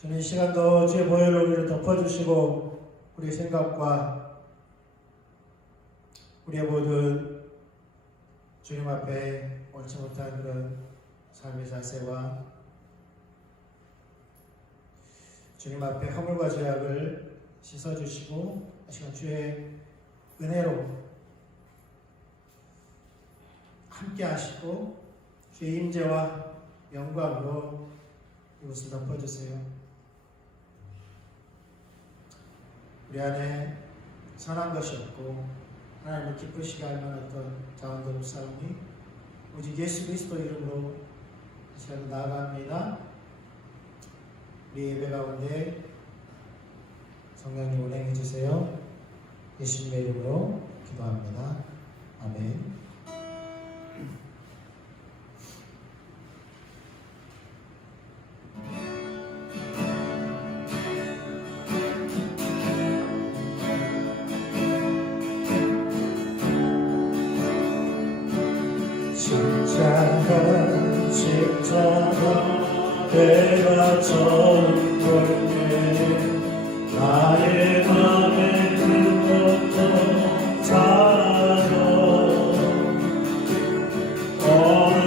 저는 이 시간도 주의 보혈로 우리를 덮어주시고 우리의 생각과 우리의 모든 주님 앞에 옳지 못한 그런 삶의 자세와 주님 앞에 허물과 죄악을 씻어주시고 이 시간 주의 은혜로 함께 하시고 주의 임재와 영광으로 이곳을 덮어주세요. 우리 안에 선한 것이 없고 하나님을 기쁘시게 할 만한 어떤 자원도 없사오니 오직 예수 그리스도 이름으로 이 시간 나아갑니다. 우리 예배 가운데 성령님 운행해 주세요. 예수님의 이름으로 기도합니다. 아멘. 십자가 내가 처음 볼 때 나의 맘에 그것도 사라져 오늘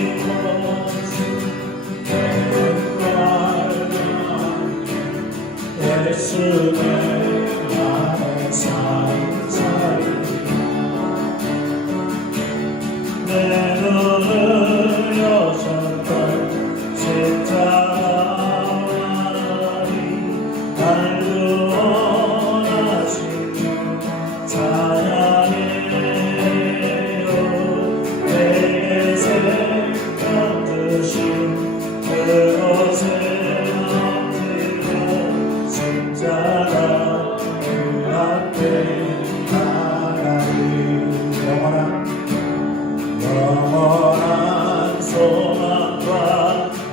이곳은 내가 예수의 나의 삶 살리라 내 눈을 여셨던 십자가니 날 구원하시는 찬양해요 내게 생명 주신 그곳에 엎드려 십자가 그 앞에 나가리 영원한 소망과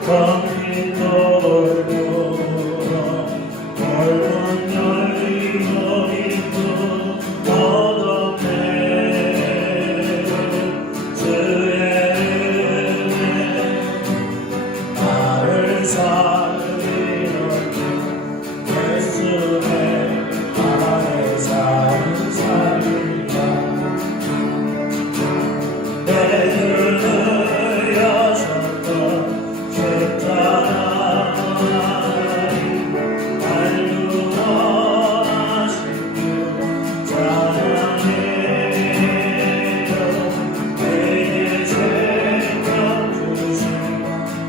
검긴 돌로 골문 열리고 있고 어둡네 주의 은혜 나를 살리는 예수의 나의 삶 살리라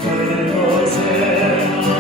그곳에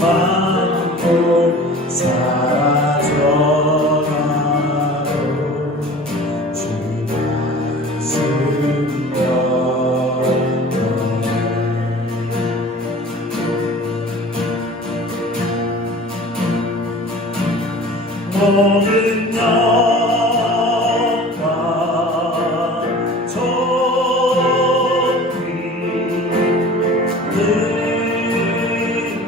만골 사라져가도 주 말씀 모든 영광 존귀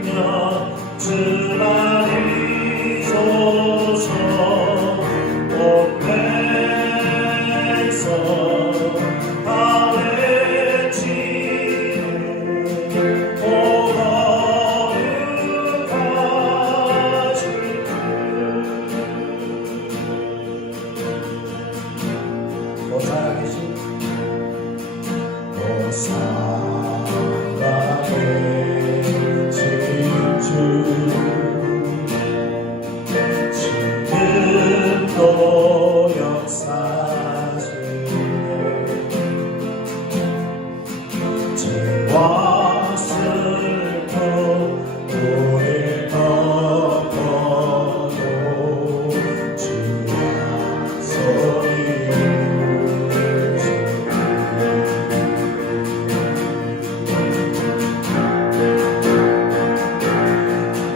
능력 주만 이소서 온 백성 다 외치네 오 거룩하신 오 살아계신 오 살아계신 주 지금도 역사하시네 죄와 슬픔 오래 덮어도 주 약속이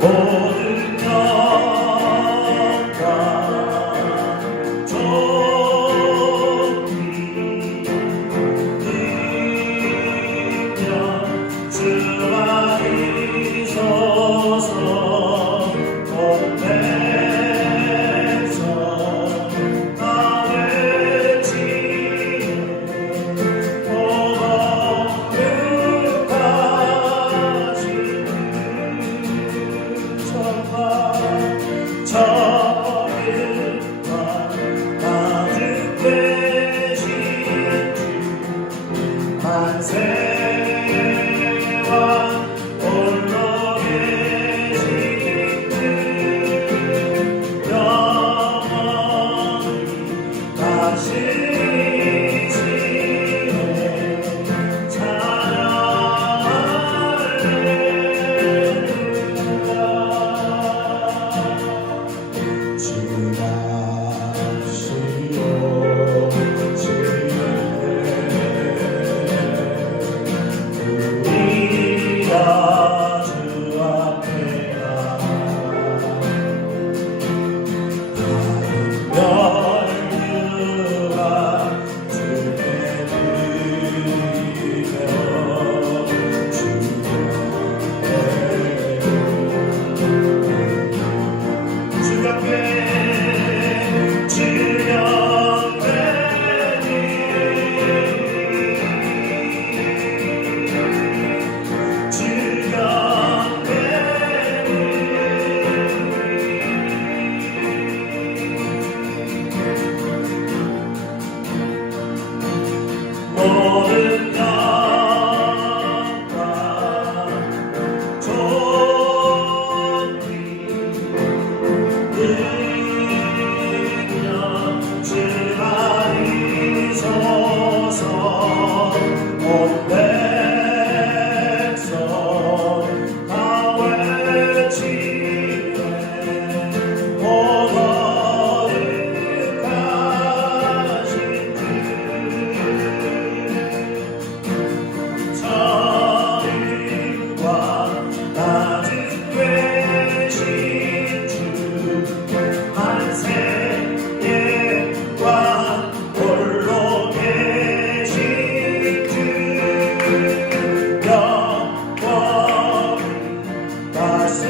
모든 영광 존귀 능력 주만 이소서 온 백성 다 외치네 오 거룩하신 저일과 가득 되신 주 만세와 홀로 계신 주 영원히 다스리시네 찬양할렐루야 주나시오 우리가 주 앞에 다른 열두가 주께 드리며 주께 모든 영광 존귀 능력 주만 이소서 온 백성 다 외치네 오 거룩하신 주 저일과 가득 되신 주 만세와 홀로 계신 주 영원히 다스리시네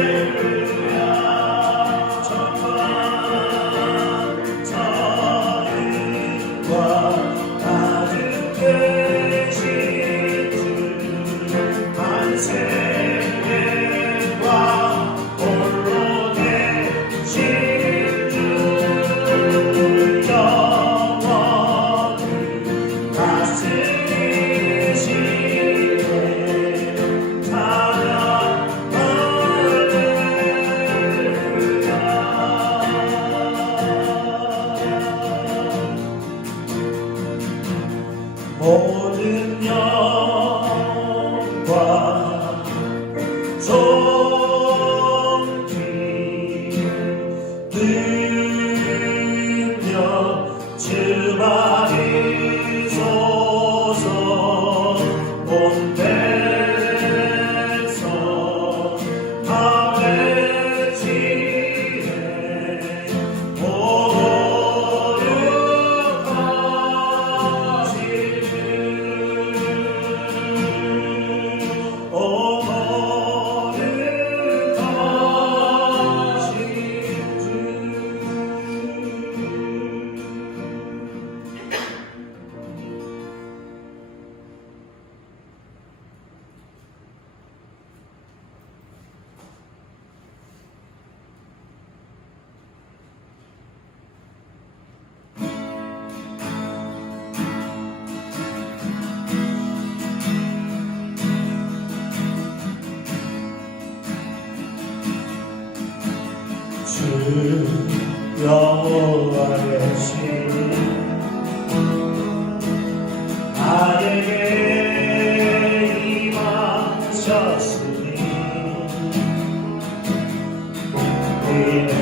찬양할렐루야 정말 저일과 가득 되신 주 만세와 홀로 계신 주 영원히 다스리시네 찬양할렐루야 모든 영광 존귀 능력 주만이 소서 온 백성 다 외치네 거룩하신 주 주 여호와의 신 나에게 임하셨으니 이는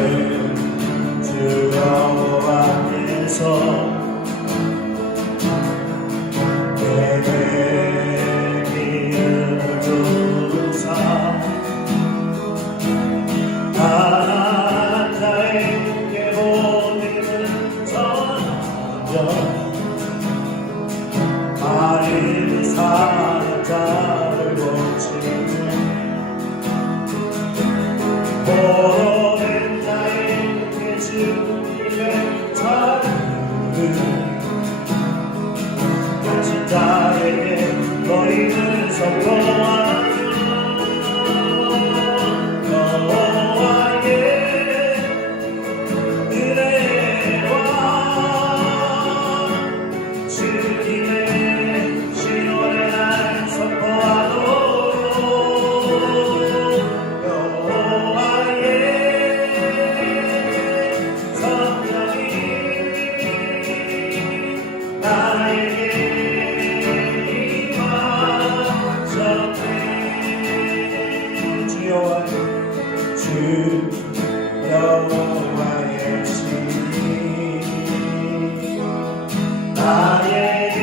주 여호와께서 내게 기름을 부으사 마른 사자를 고치는 모든 자에게 주님의 자유를 가진 자에게 너희는 선포하는 여호와의 은혜와 주님의 시온의 날 선포하도록 여호와의 성령이 나에게 임하셨네 주 여호와의 신 나에게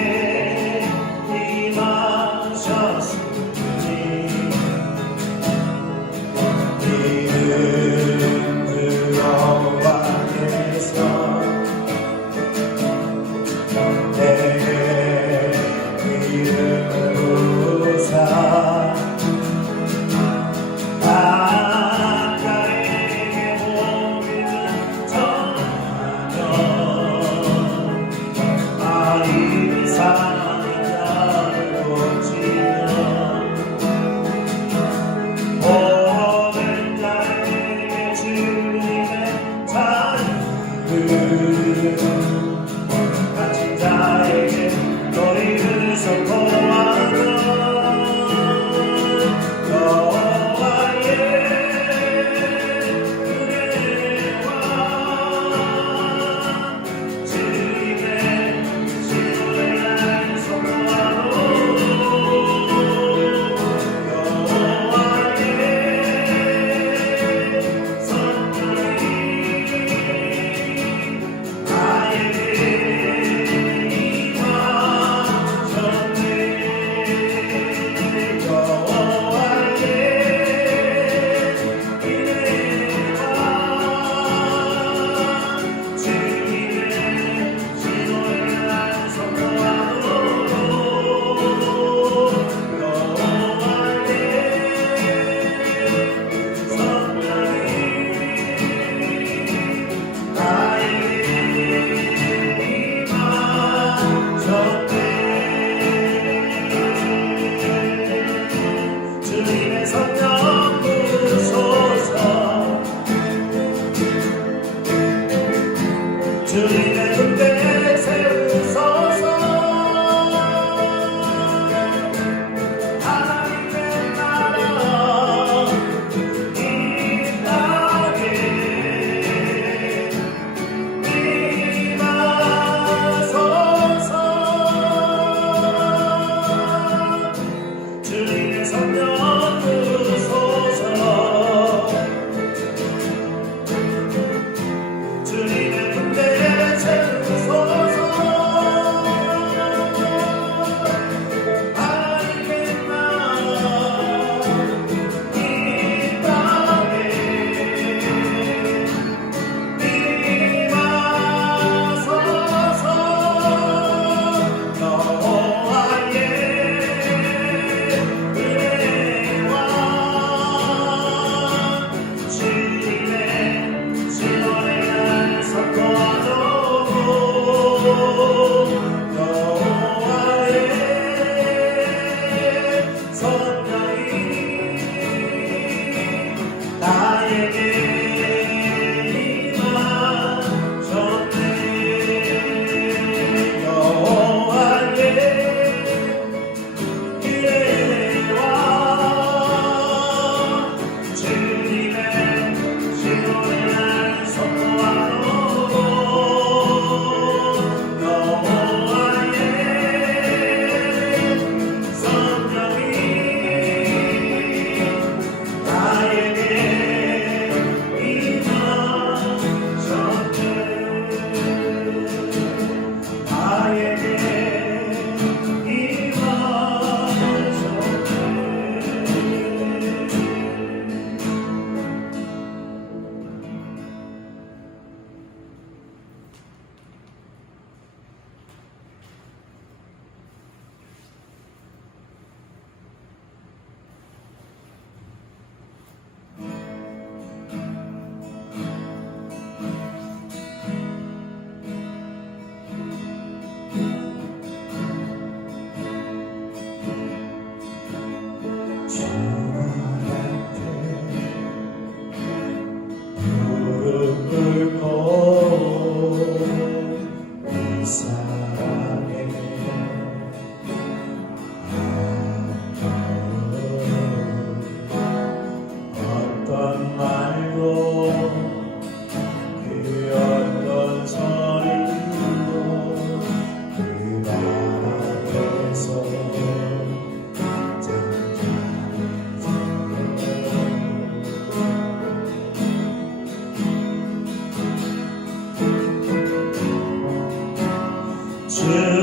임하셨으니 이는 주 여호와께서 내게 기름을 부으사 각자에게 복음을 전하며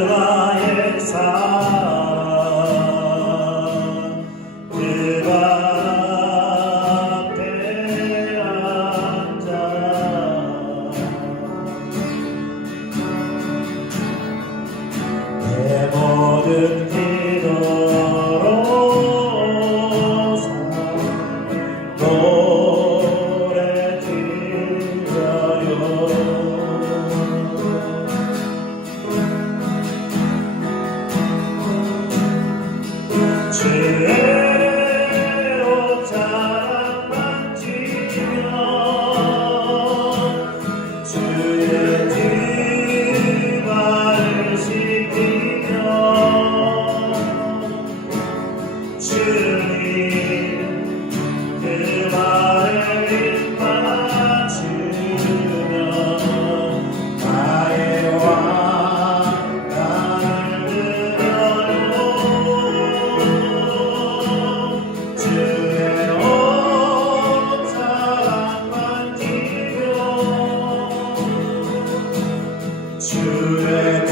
주나의 사랑 그 발 앞에 앉아 내 모든 기도로 노래 드려요. 주의 옷자락만 지며 주의 뒷발을 씻기며 주님 그 발에 입 맞추며 나의 왕관을 들어요. 주의 옷자락만 지며 주의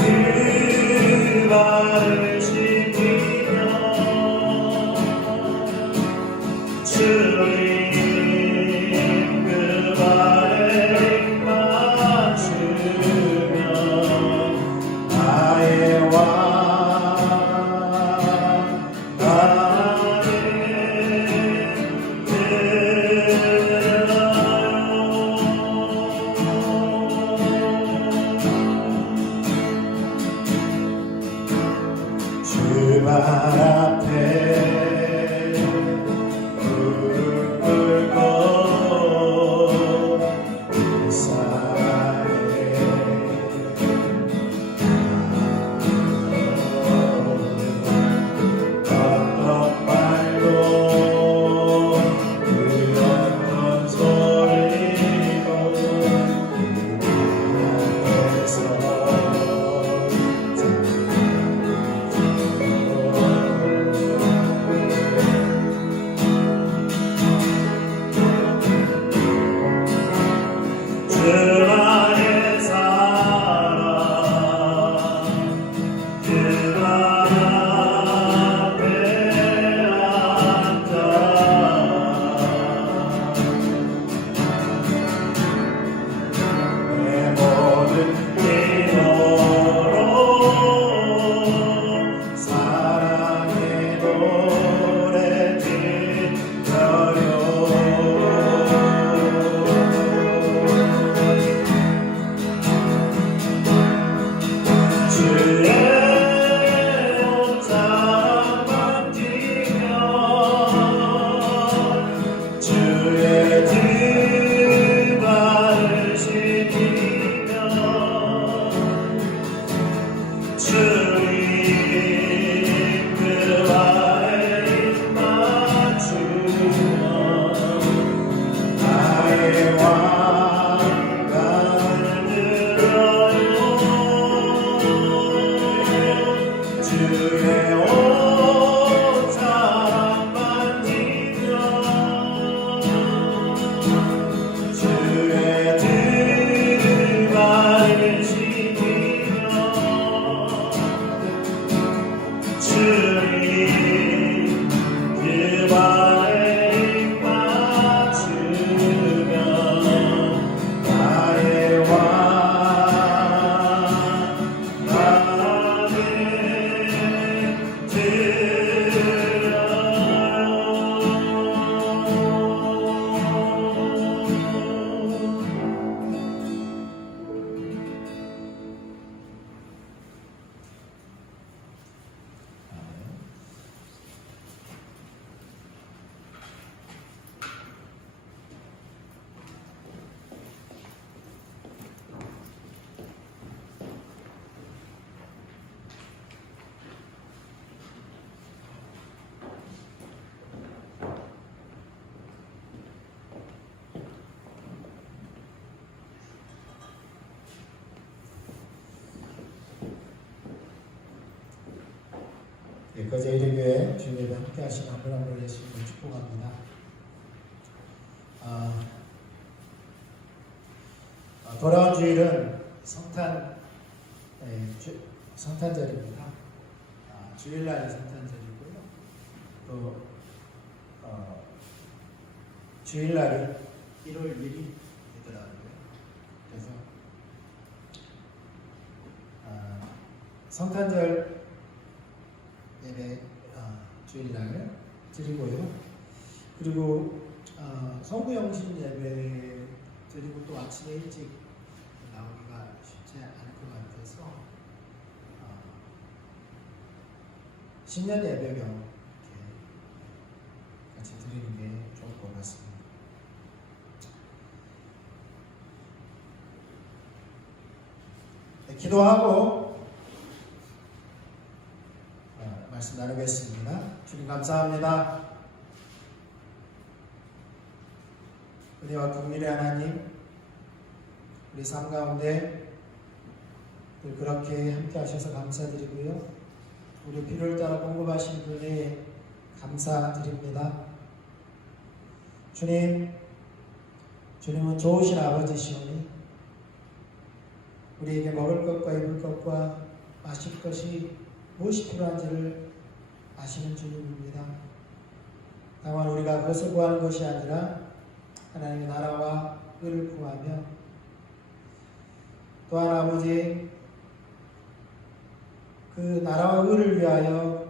뒷발을 씻기며 주님 그 발에 입 맞추며 나의 왕관을 들어요. 주 발 앞에 무릎 꿇고 사랑해 어떤 말도 그 어떤 소리도 앞에서 주나의 사랑 그 발 앞에 앉아 내 모든 기도로 사랑의 노래 드려요. 주의 옷자락만 지며 주의 뒷발을 씻기며 주님 그 발에 입 맞추며 나의 왕관을 들어요. 주의 옷자락만 지며 주의 뒷발을 씻기며 주님 그 발에 입 맞추며 나의 왕관을 거제일교회 주님과 함께 하신 한 분 한 분의 예수님을 축복합니다. 돌아온 주일은 성탄절입니다. 주일날이 성탄절이고요. 또 주일날이 1월 1일이더라고요. 그래서 성탄절 예배 주일날 드리고요. 그리고 성부영신 예배 드리고 또 아침에 일찍 나오기가 쉽지 않을 것 같아서 신년 예배경 이렇게 같이 드리는 게 좋을 것 같습니다. 네, 기도하고 말씀 나누겠습니다. 주님 감사합니다. 은혜와 긍휼의 하나님, 우리 삶 가운데 늘 그렇게 함께 하셔서 감사드리고요. 우리 필요를 따라 공급하신 분에 감사드립니다. 주님은 좋으신 아버지시오니 우리에게 먹을 것과 입을 것과 마실 것이 무엇이 필요한지를 아시는 주님입니다. 다만 우리가 그것을 구하는 것이 아니라 하나님의 나라와 의를 구하며 또한 아버지 그 나라와 의를 위하여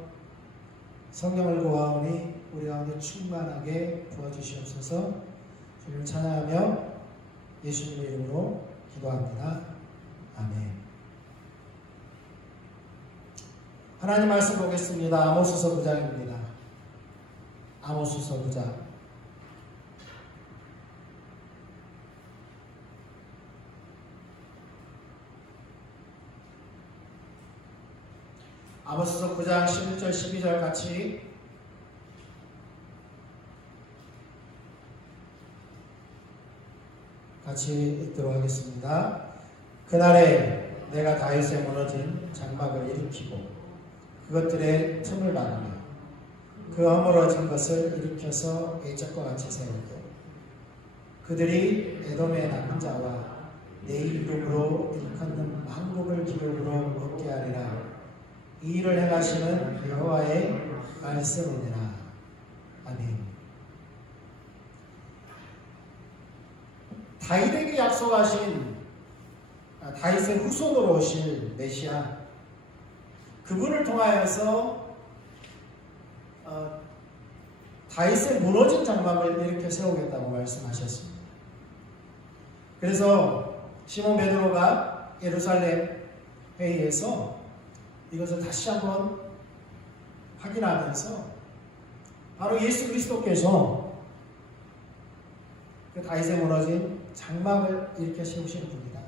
성령을 구하오니 우리 가운데 충만하게 부어주시옵소서. 주님을 찬양하며 예수님의 이름으로 기도합니다. 아멘. 하나님 말씀 보겠습니다. 아모스서 9장입니다. 아모스서 9장. 아모스서 9장 11절 12절 같이 읽도록 하겠습니다. 그날에 내가 다윗에 무너진 장막을 일으키고 그것들의 틈을 막으며 그 허물어진 것을 일으켜서 예적과 같이 세우고 그들이 에돔의 남은 자와 내 이름으로 일컫는 만국을 기업으로 얻게 하리라. 이 일을 행하시는 여호와의 말씀이니라. 아멘. 다윗에게 약속하신 다윗의 후손으로 오실 메시아, 그분을 통하여서 다윗의 무너진 장막을 일으켜 세우겠다고 말씀하셨습니다. 그래서 시몬 베드로가 예루살렘 회의에서 이것을 다시 한번 확인하면서 바로 예수 그리스도께서 그 다윗의 무너진 장막을 일으켜 세우시는 분이다.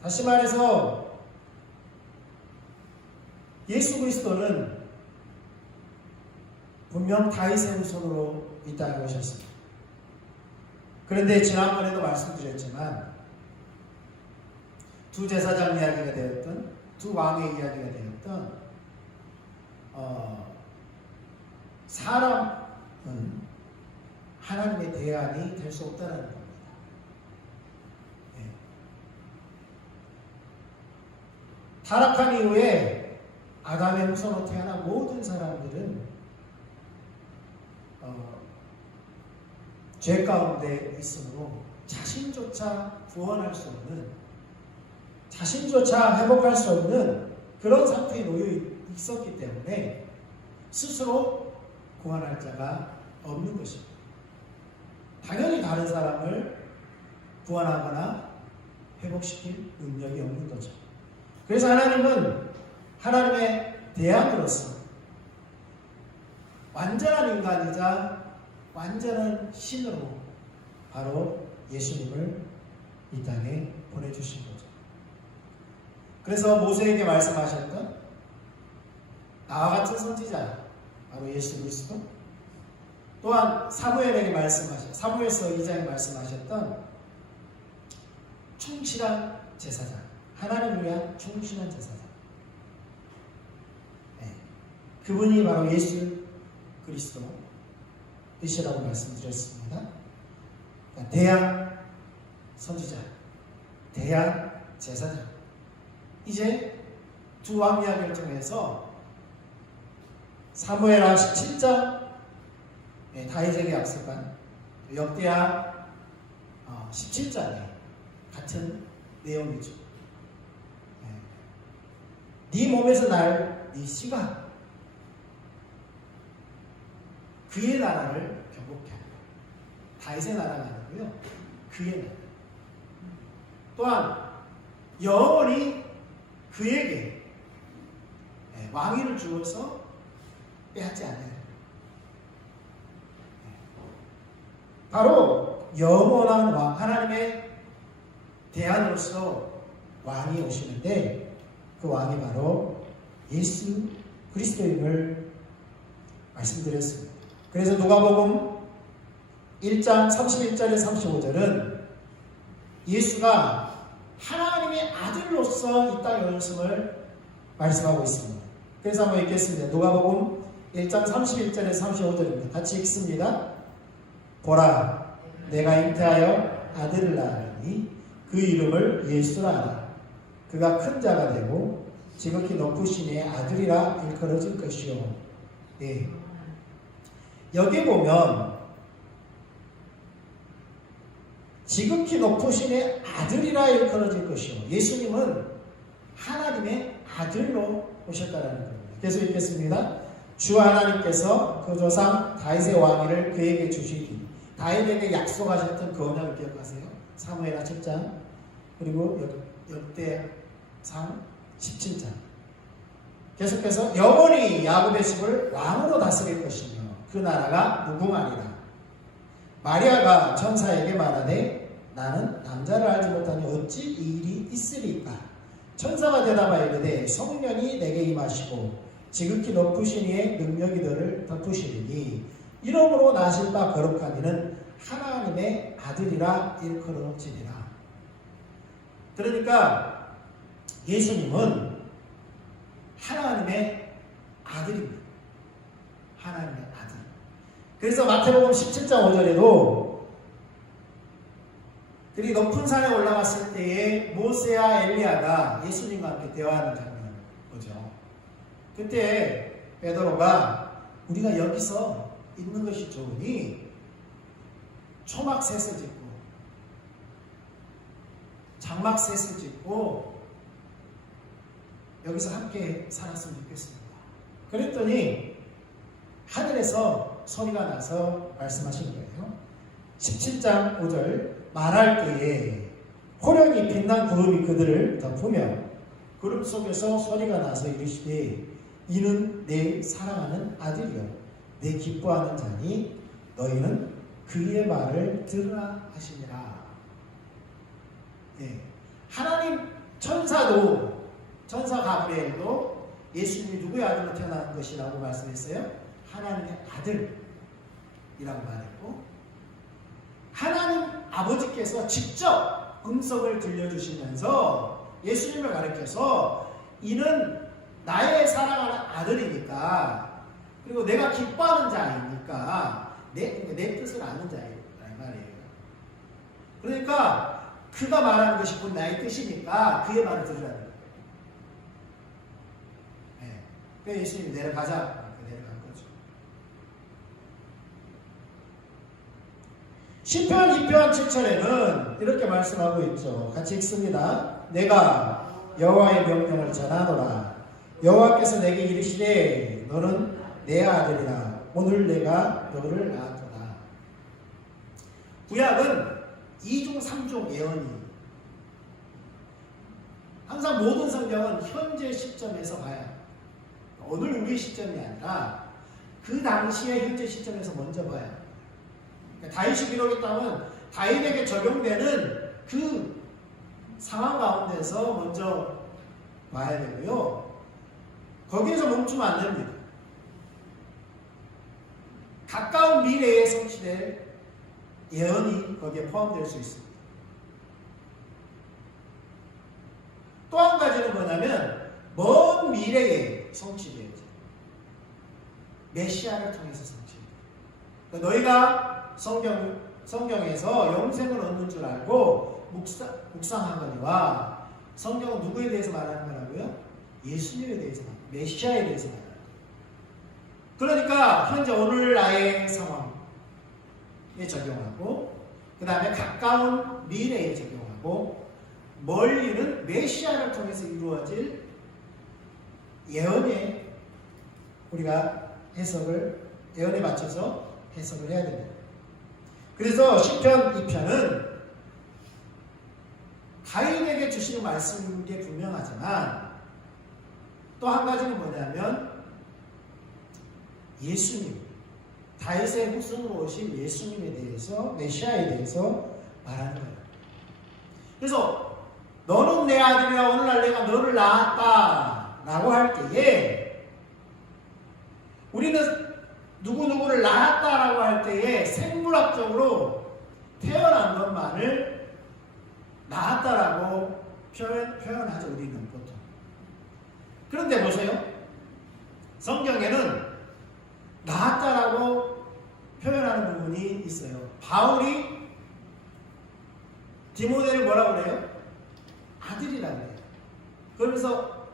다시 말해서 예수 그리스도는 분명 다윗의 후손으로 이 땅에 오셨습니다. 그런데 지난번에도 말씀드렸지만 두 제사장 이야기가 되었던, 두 왕의 이야기가 되었던 사람은 하나님의 대안이 될 수 없다는 겁니다. 네. 타락한 이후에 아담의 후손으로 태어난 모든 사람들은 죄 가운데 있으므로 자신조차 구원할 수 없는, 자신조차 회복할 수 없는 그런 상태에 놓여 있었기 때문에 스스로 구원할 자가 없는 것입니다. 당연히 다른 사람을 구원하거나 회복시킬 능력이 없는 거죠. 그래서 하나님은 하나님의 대안으로서 완전한 인간이자 완전한 신으로 바로 예수님을 이 땅에 보내주신 거죠. 그래서 모세에게 말씀하셨던 나와 같은 선지자 바로 예수 그리스도, 또한 사무엘에게 사무엘서 2장에 말씀하셨던 충실한 제사장, 하나님을 위한 충실한 제사장, 네. 그분이 바로 예수 그리스도이시라고 말씀드렸습니다. 그러니까 대양 선지자, 대양 제사장. 이제 두 왕 이야기를 통해서 사무엘하 17장 다윗에게 약속한 역대하 17장에 같은 내용이죠. 네 몸에서 날 네 씨가 그의 나라를 경복케 하라. 다윗의 나라가 아니고요, 그의 나라. 또한 영원히 그에게 왕위를 주어서 빼앗지 않아요. 바로 영원한 왕, 하나님의 대안으로서 왕이 오시는데 그 왕이 바로 예수 그리스도임을 말씀드렸습니다. 그래서 누가복음 1장 31절에 35절은 예수가 하나님의 아들로서 이 땅에 오셨음을 말씀하고 있습니다. 그래서 한번 읽겠습니다. 누가복음 1장 31절에 35절입니다. 같이 읽습니다. 보라, 내가 잉태하여 아들을 낳으니 그 이름을 예수라 하라. 그가 큰 자가 되고 지극히 높으신 이의 아들이라 일컬어질 것이요. 네. 여기 보면 지극히 높으신 이의 아들이라 일컬어질 것이요. 예수님은 하나님의 아들로 오셨다는 겁니다. 계속 읽겠습니다. 주 하나님께서 그 조상 다윗의 왕위를 그에게 주시기, 다윗에게 약속하셨던 그 언약을 기억하세요. 사무엘하 7장 그리고 역대상 17장. 계속해서 영원히 야곱의 집을 왕으로 다스릴 것이며 그 나라가 무궁하리라. 마리아가 천사에게 말하되 나는 남자를 알지 못하니 어찌 이 일이 있으리까. 천사가 대답하여 이르되 성령이 내게 임하시고 지극히 높으신 이의 능력이 너를 덮으시리니 이름으로 나실 바 거룩한 이는 하나님의 아들이라 일컬어지리라. 그러니까 예수님은 하나님의 아들입니다. 하나님의 아들. 그래서 마태복음 17장 5절에도 그리 높은 산에 올라갔을 때에 모세와 엘리야가 예수님과 함께 대화하는 장면을 보죠. 그때 베드로가 우리가 여기서 있는 것이 좋으니 초막셋을 짓고 장막셋을 짓고 여기서 함께 살았으면 좋겠습니다. 그랬더니 하늘에서 소리가 나서 말씀하신 거예요. 17장 5절 말할 때에 호련히 빛난 구름이 그들을 덮으며 구름 속에서 소리가 나서 이르시되 이는 내 사랑하는 아들이요 내 기뻐하는 자니 너희는 그의 말을 들으라 하시니라. 네. 하나님 천사 가브리엘도 예수님이 누구의 아들로 태어난 것이라고 말씀했어요? 하나님의 아들이라고 말했고 하나님 아버지께서 직접 음성을 들려주시면서 예수님을 가르쳐서 이는 나의 사랑하는 아들이니까 그리고 내가 기뻐하는 자이니까 내 뜻을 아는 자이란 말이에요. 그러니까 그가 말하는 것이 곧 나의 뜻이니까 그의 말을 들으라는 거예요. 네. 그래서 예수님이 내려가자. 내려간 거죠. 시편 2편 7절에는 이렇게 말씀하고 있죠. 같이 읽습니다. 내가 여호와의 명령을 전하노라. 여호와께서 내게 이르시되 너는 내 아들이라. 오늘 내가 너를 낳았도다. 구약은 2중 3중 예언이 항상 모든 성경은 현재 시점에서 봐야 합니다. 오늘 우리 시점이 아니라 그 당시의 현재 시점에서 먼저 봐야 합니다. 그러니까 다윗이 기록했다면 다윗에게 적용되는 그 상황 가운데서 먼저 봐야 되고요. 거기에서 멈추면 안 됩니다. 가까운 미래에 성취될 예언이 거기에 포함될 수 있습니다. 또 한 가지는 뭐냐면 먼 미래에 성취되어져. 메시아를 통해서 성취돼요. 그러니까 너희가 성경에서 영생을 얻는 줄 알고 묵상하거니와 성경은 누구에 대해서 말하는 거라고요? 예수님에 대해서, 메시아에 대해서 말하는 거예요. 그러니까 현재 오늘날의 상황에 적용하고, 그 다음에 가까운 미래에 적용하고, 멀리는 메시아를 통해서 이루어질 예언에 우리가 예언에 맞춰서 해석을 해야 됩니다. 그래서 시편 2편은 가인에게 주시는 말씀인 게 분명하지만 또 한 가지는 뭐냐면 예수님, 다윗의 후손으로 오신 예수님에 대해서, 메시아에 대해서 말하는 거예요. 그래서 너는 내 아들이라 오늘날 내가 너를 낳았다 라고 할 때에 우리는 누구누구를 낳았다라고 할 때에 생물학적으로 태어난 것만을 낳았다라고 표현하죠, 우리는 보통. 그런데 보세요. 성경에는 낳았다라고 표현하는 부분이 있어요. 바울이 디모데를 뭐라고 그래요? 아들이라고 해요. 그러면서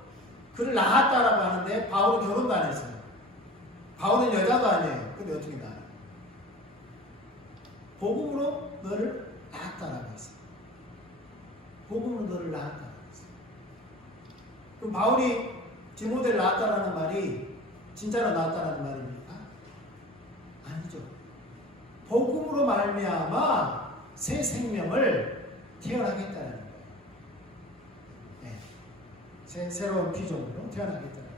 그를 낳았다라고 하는데 바울은 결혼도 안 했어요. 바울은 여자도 아니에요. 근데 어떻게 낳아요? 복음으로 너를 낳았다라고 했어요. 복음으로 너를 낳았다라고 했어요. 그럼 바울이 디모데를 낳았다라는 말이 진짜로 낳았다라는 말입니까? 아니죠. 복음으로 말미암아 새 생명을 태어나겠다는 거예요. 네. 새로운 피조물로 태어나겠다는 거예요.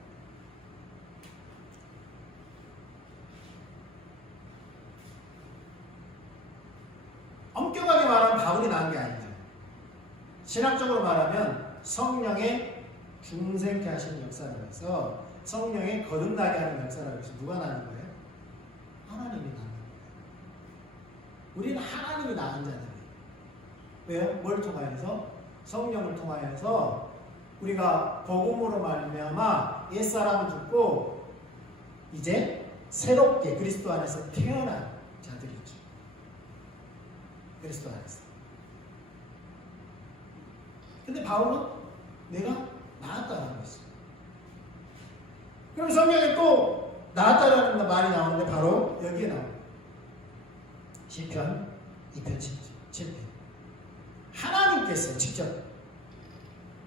엄격하게 말하면 바울이 낳은 게 아니죠. 신학적으로 말하면 성령의 중생케 하시는 역사라고 해서 성령의 거듭나게 하는 역사라고 해서 누가 낳는 거예요? 하나님이 낳는 거예요. 우리는 하나님이 낳은 자들이에요. 왜요? 뭘 통하여서? 성령을 통하여서 우리가 복음으로 말미암아 옛사람을 죽고 이제 새롭게 그리스도 안에서 태어난 자들이죠. 그리스도 안에서. 근데 바울은 내가 낳았다라고 했어요. 그럼 성경에 또 낳았다라는 말이 나오는데 바로 여기에 나옵니다. 시편 2편 7편. 하나님께서 직접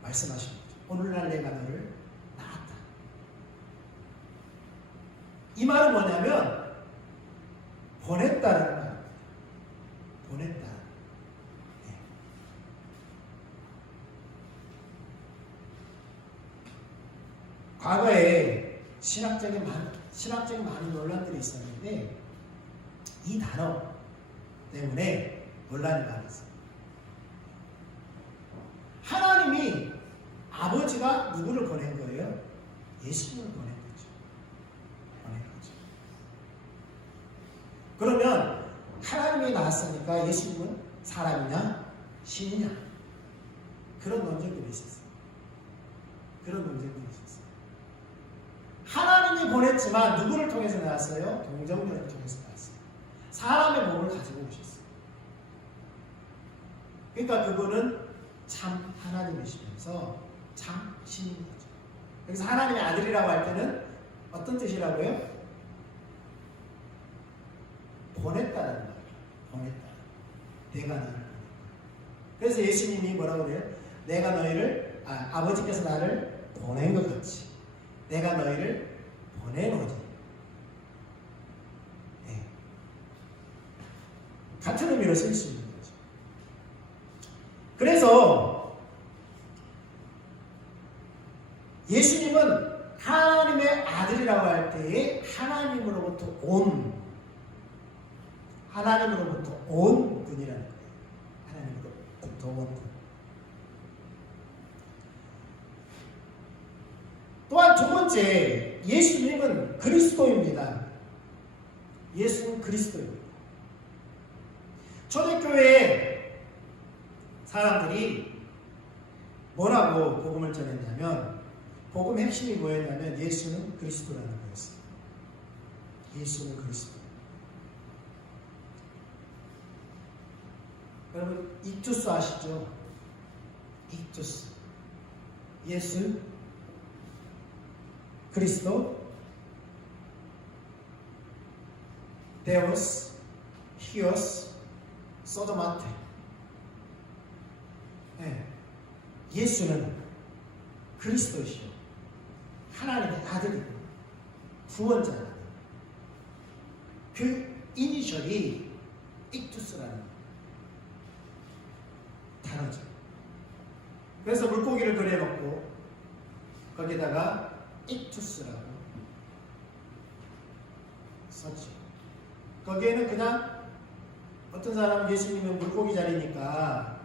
말씀하신 거죠. 오늘날 내가 너를 낳았다. 이 말은 뭐냐면 보냈다는 말입니다. 보냈다. 네. 과거에 신학적인 많은 논란들이 있었는데 이 단어 때문에 논란이 많았어요. 하나님이 아버지가 누구를 보낸 거예요? 예수님을 보낸 거죠. 그러면 하나님이 나왔으니까 예수님은 사람이냐 신이냐 그런 논쟁들이 있었어요. 하나님이 보냈지만 누구를 통해서 나왔어요? 동정녀를 통해서 나왔어요. 사람의 몸을 가지고 오셨어요. 그러니까 그분은 참 하나님이시면서 참 신인 거죠. 그래서 하나님의 아들이라고 할 때는 어떤 뜻이라고요? 보냈다는 말이에요. 보냈다. 내가 너를 보냈다. 그래서 예수님이 뭐라고 그래요? 내가 너희를 아버지께서 나를 보낸 것 같이 내가 너희를 보내노니. 네. 같은 의미로 쓸 수 있는 거죠. 그래서 예수님은 하나님의 아들이라고 할 때에 하나님으로부터 온 분이라는 거예요. 하나님으로부터 온 분. 또한 두 번째, 예수님은 그리스도입니다. 예수는 그리스도입니다. 초대교회에 사람들이 뭐라고 복음을 전했냐면 복음의 핵심이 뭐였냐면 예수는 그리스도라는 거였어요. 예수는 그리스도. 여러분 iktu스 아시죠? iktu스. 예수 그리스도 데오스 히오스 소도마테. 예수는 그리스도이시오. 하나님의 아들이고 구원자라는 그 이니셜이 익투스라는 단어죠. 그래서 물고기를 그려놓고 거기다가 익투스라고 썼죠. 거기에는 그냥 어떤 사람은 예수님은 물고기 자리니까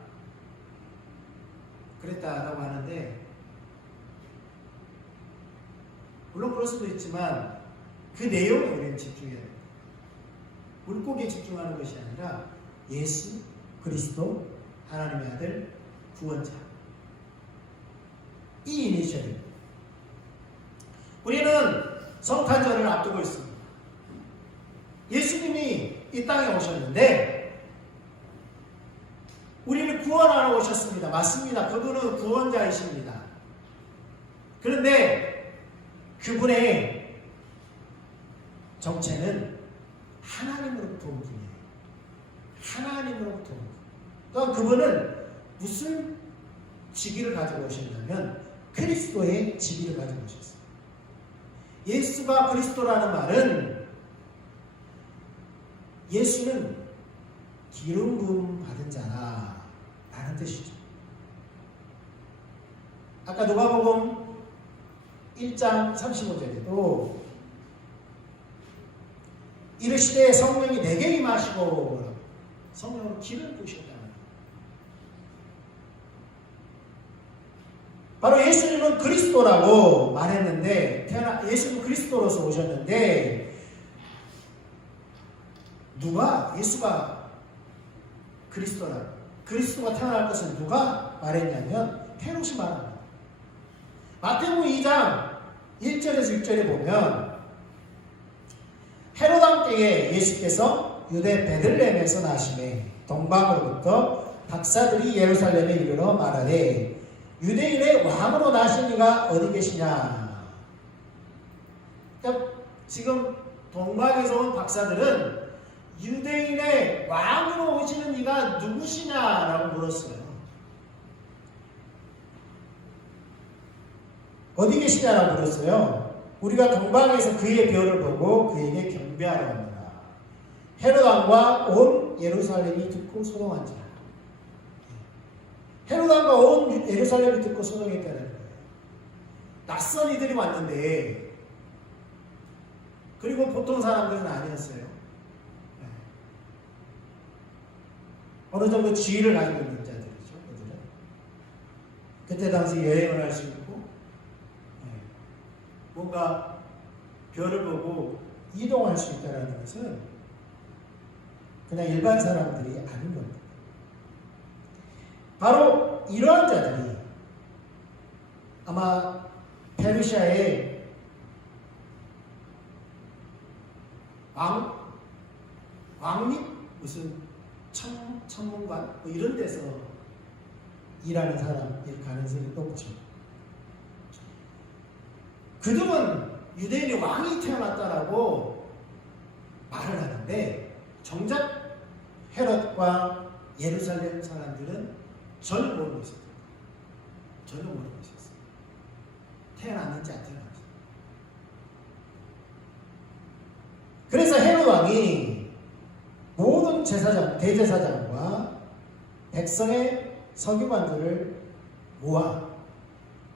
그랬다라고 하는데, 물론 그럴 수도 있지만 그 내용에 우리는 집중해야 됩니다. 물고기에 집중하는 것이 아니라 예수 그리스도 하나님의 아들 구원자, 이 이니셜입니다. 우리는 성탄절을 앞두고 있습니다. 예수님이 이 땅에 오셨는데 우리를 구원하러 오셨습니다. 맞습니다. 그분은 구원자이십니다. 그런데 그분의 정체는 하나님으로부터 온 분이에요. 하나님으로부터 온 분. 또 그분은 무슨 직위를 가지고 오셨냐면 그리스도의 직위를 가지고 오셨어요. 예수가 그리스도라는 말은 예수는 기름 부음 받은 자라 라는 뜻이죠. 아까 누가복음 1장 35절에도 이르시되 성령이 내게 임하시고 성령으로 기름 부으셨다는 거예요. 바로 예수님은 그리스도라고 말했는데, 예수는 그리스도로서 오셨는데, 누가 예수가 그리스도가 태어날 것을 누가 말했냐면 헤롯이 말합니다. 마태복음 2장 1절에서 6절에 보면 헤롯 왕 때에 예수께서 유대 베들레헴에서 나시매 동방으로부터 박사들이 예루살렘에 이르러 말하되 유대인의 왕으로 나신 이가 어디 계시냐. 그러니까 지금 동방에서 온 박사들은 유대인의 왕으로 오시는 이가 누구시냐라고 물었어요. 어디 계시냐라고 물었어요. 우리가 동방에서 그의 별을 보고 그에게 경배하러 옵니다. 헤롯 왕과 온 예루살렘이 듣고 소동한지라. 헤롯 왕과 온 예루살렘이 듣고 소동했다는 거예요. 낯선 이들이 왔는데, 그리고 보통 사람들은 아니었어요. 어느 정도 지위를 가지고 있는 자들이죠. 그들은. 그때 당시 여행을 할 수 있고 뭔가 별을 보고 이동할 수 있다는 것은 그냥 일반 사람들이 아닌 겁니다. 바로 이러한 자들이 아마 페르시아의 왕립 무슨 천문관 뭐 이런 데서 일하는 사람일 가능성이 높죠. 그들은 유대인이 왕이 태어났다라고 말을 하는데 정작 헤롯과 예루살렘 사람들은 전혀 모르고 있었다. 전혀 모르고 있었어요. 태어났는지 안 태어났는지. 그래서 헤롯 왕이 모든 대제사장과 백성의 서기관들을 모아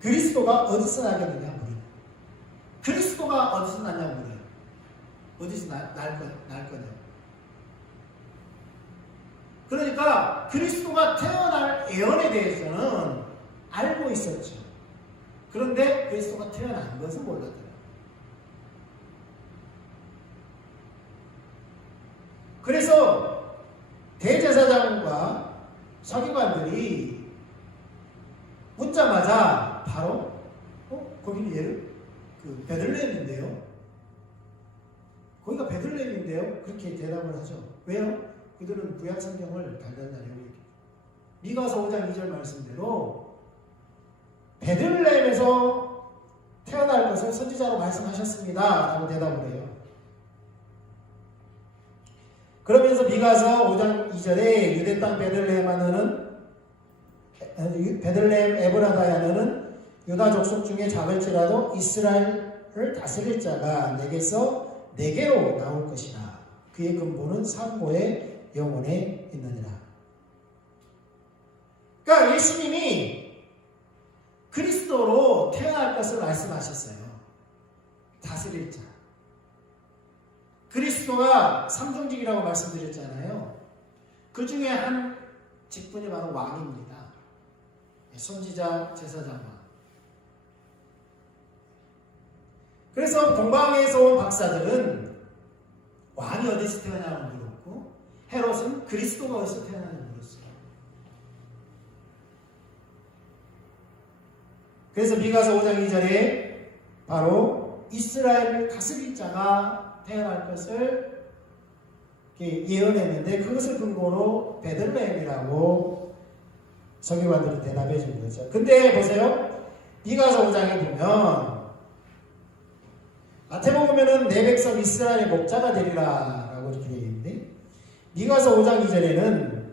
그리스도가 어디서 나겠느냐 물어요. 그리스도가 어디서 나냐고 물어요. 어디서 날 거냐. 그러니까 그리스도가 태어날 예언에 대해서는 알고 있었죠. 그런데 그리스도가 태어난 것은 몰랐더라고요. 그래서 대제사장과 서기관들이 묻자마자 바로 거기는 베들레헴인데요. 거기가 베들레헴인데요. 그렇게 대답을 하죠. 왜요? 그들은 구약성경을 달달달 외우고 있기 때문에. 미가서 5장 2절 말씀대로 베들레헴에서 태어날 것을 선지자로 말씀하셨습니다 라고 대답을 해요. 그러면서 미가서 5장 2절에 유대 땅 베들레헴 에브라다야 너는 유다 족속 중에 작을지라도 이스라엘을 다스릴 자가 내게로 나올 것이라. 그의 근본은 상고의 영혼에 있느니라. 그러니까 예수님이 그리스도로 태어날 것을 말씀하셨어요. 다스릴 자. 그리스도가 삼중직이라고 말씀드렸잖아요. 그 중에 한 직분이 바로 왕입니다. 선지자, 제사장왕. 그래서 동방에서 온 박사들은 왕이 어디서 태어나냐고 물었고 헤롯은 그리스도가 어디서 태어나냐고 물었어요. 그래서 미가서 5장 2절에 바로 이스라엘을 다스릴 자가 태어날 것을 예언했는데 그것을 근거로 베들레헴이라고 서기관들이 대답해 준 거죠. 근데 보세요. 미가서 5장에 보면 마태복음에는 내 백성 이스라엘의 목자가 되리라 라고 이렇게 되어 있는데 미가서 5장 2절에는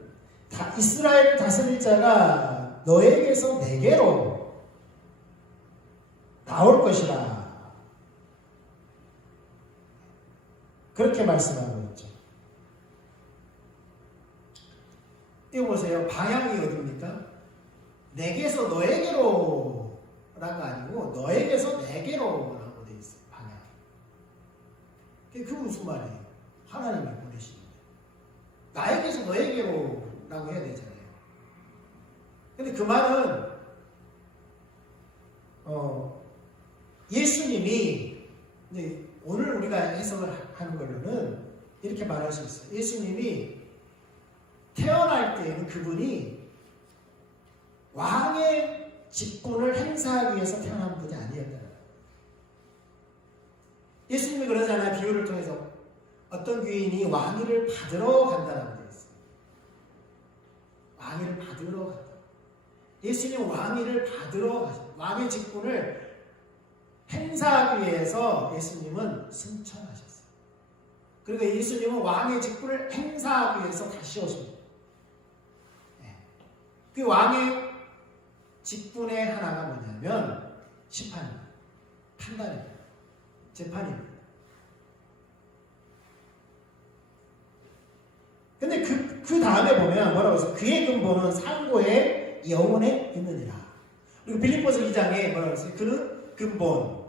이스라엘 다스릴 자가 너에게서 내게로 나올 것이라 그렇게 말씀하고 있죠. 이거 보세요. 방향이 어디입니까? 내게서 너에게로 라가 아니고 너에게서 내게로 라고 되어 있어요. 방향이. 그게 무슨 말이에요? 하나님이 보내시는데 나에게서 너에게로 라고 해야 되잖아요. 근데 그 말은 예수님이 이제 오늘 우리가 해석을 하는 걸로는 이렇게 말할 수 있어요. 예수님이 태어날 때에는 그분이 왕의 직분을 행사하기 위해서 태어난 분이 아니었다는 거예요. 예수님이 그러잖아요. 비유를 통해서 어떤 귀인이 왕위를 받으러 간다라고 되어 있어요. 왕위를 받으러 간다. 예수님 왕위를 받으러 가셨어요. 왕의 직분을 행사하기 위해서 예수님은 승천하셨어요. 그리고 예수님은 왕의 직분을 행사하기 위해서 다시 오십니다. 그 왕의 직분의 하나가 뭐냐면 심판입니다. 판단입니다. 재판입니다. 근데 그 다음에 보면 뭐라고 해서 그의 근본은 상고의 영혼에 있느니라. 그리고 빌립보서 2장에 뭐라고 했어요? 그는 근본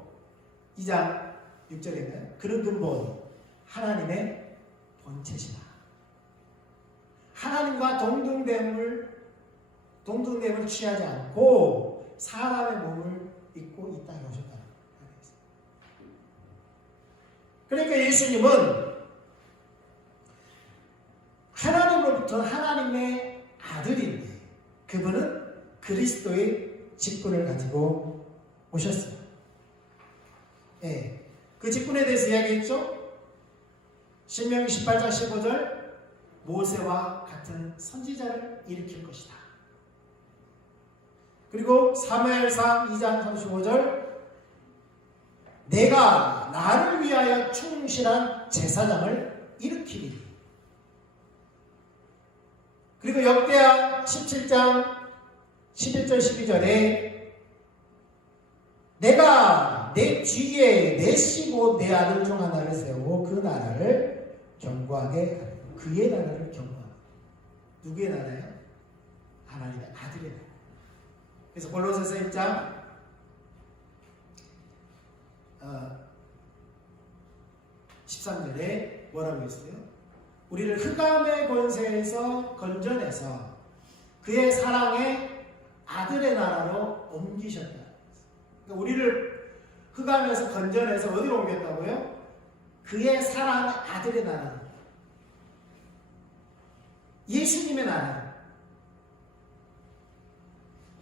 2장 6절인가요? 그는 근본 하나님의 본체시라. 하나님과 동등됨을 취하지 않고 사람의 몸을 입고 이 땅에 오셨다. 그러니까 예수님은 하나님으로부터 하나님의 아들인데 그분은 그리스도의 직분을 가지고 오셨어요. 예, 그 직분에 대해서 이야기했죠. 신명기 18장 15절 모세와 같은 선지자를 일으킬 것이다. 그리고 사무엘상 2장 35절 내가 나를 위하여 충실한 제사장을 일으키리니. 그리고 역대하 17장 11절 12절에 내가 내 뒤에 내시고 내 아들 중 하나를 세우고 그 나라를 견고하게 하리라. 그의 나라를 견고하게. 누구의 나라예요? 하나님의 아들의 나라. 그래서 골로새서 1장 13절에 뭐라고 했어요? 우리를 흑암의 권세에서 건져내서 그의 사랑의 아들의 나라로 옮기셨다. 그러니까 우리를 흑암에서 건져내서 어디로 옮겼다고요? 그의 사랑의 아들의 나라로. 예수님의 나라.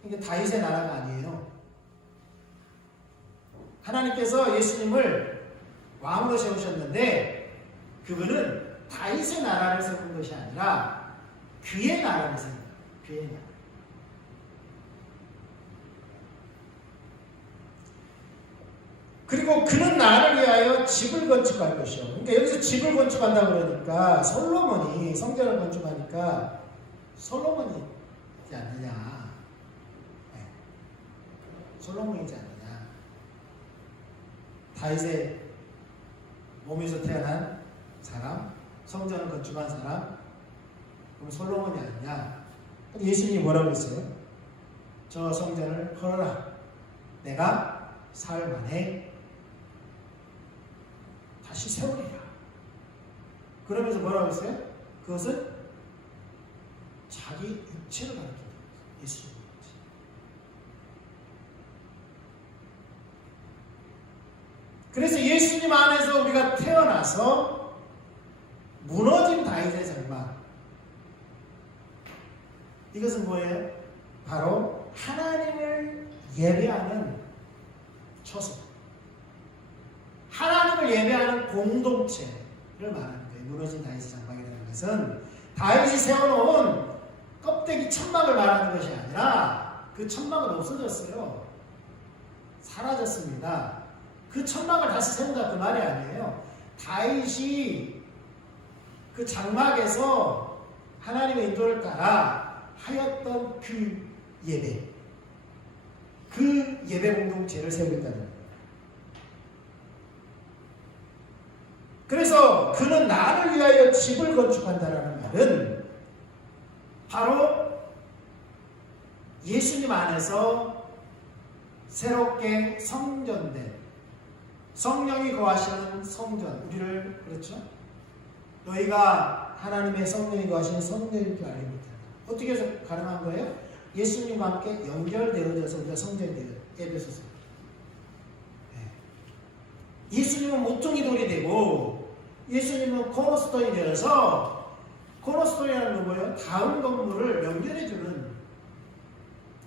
이게 다윗의 나라가 아니에요. 하나님께서 예수님을 왕으로 세우셨는데 그분은 다윗의 나라를 세운 것이 아니라 그의 나라를 세운 거예요. 그의 나라. 그리고 그는 나를 위하여 집을 건축할 것이요. 그러니까 여기서 집을 건축한다 그러니까 솔로몬이 성전을 건축하니까 솔로몬이지 않느냐. 네. 솔로몬이지 않느냐. 다윗의 몸에서 태어난 사람, 성전을 건축한 사람, 그럼 솔로몬이 아니냐. 예수님이 뭐라고 했어요? 저 성전을 헐어라. 내가 사흘 만에 다시 세우리라. 그러면서 뭐라고 했어요? 그것은 자기 육체를 가리킨다. 예수님. 그래서 예수님 안에서 우리가 태어나서 무너진 다윗의 장막. 이것은 뭐예요? 바로 하나님을 예배하는 처소. 하나님을 예배하는 공동체를 말하는 거예요. 무너진 다윗의 장막이라는 것은 다윗이 세워놓은 껍데기 천막을 말하는 것이 아니라 그 천막은 없어졌어요. 사라졌습니다. 그 천막을 다시 세운다 그 말이 아니에요. 다윗이 그 장막에서 하나님의 인도를 따라 하였던 그 예배, 그 예배 공동체를 세우겠다는 거예요. 그래서 그는 나를 위하여 집을 건축한다라는 말은 바로 예수님 안에서 새롭게 성전된 성령이 거하시는 성전, 우리를 그렇죠? 너희가 하나님의 성령이 거하시는 성전인 줄 알립니다. 어떻게 해서 가능한 거예요? 예수님과 함께 연결되어져서 우리가 성전이 되어요. 에베소서. 예수님은 모퉁이 돌이 되고 예수님은 코너스톤이 되어서 코너스톤이라는 건 뭐예요? 다음 건물을 연결해주는.